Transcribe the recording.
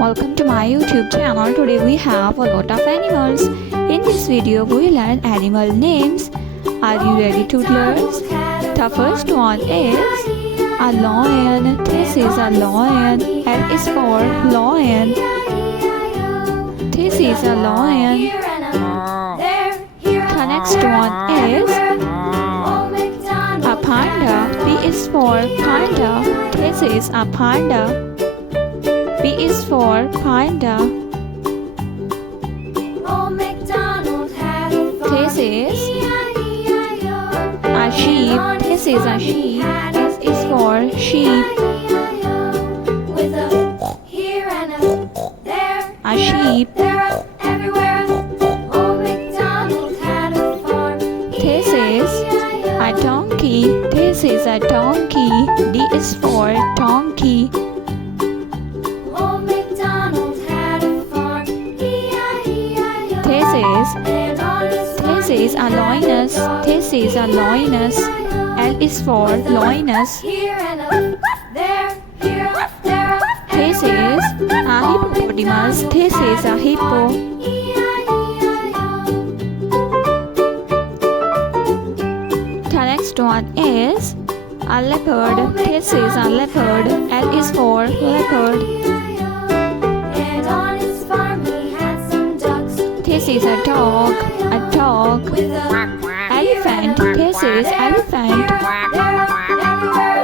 Welcome to my YouTube channel. Today we have a lot of animals. In this video we learn animal names. Are you ready, toddlers? The first one is a lion. This is a lion. L is for lion. This is a lion. The next one is a panda. P is for panda. This is a panda. P is for panda. This is a sheep. This is a sheep. S is for sheep. A sheep. This is a donkey. This is a donkey. D is for donkey. This is a lioness. This is a lioness. L is for lioness. This is a hippopotamus. This is a hippo. The next one is a leopard. This is a leopard. L is for leopard. This is a dog. A dog. Elephant. This is elephant.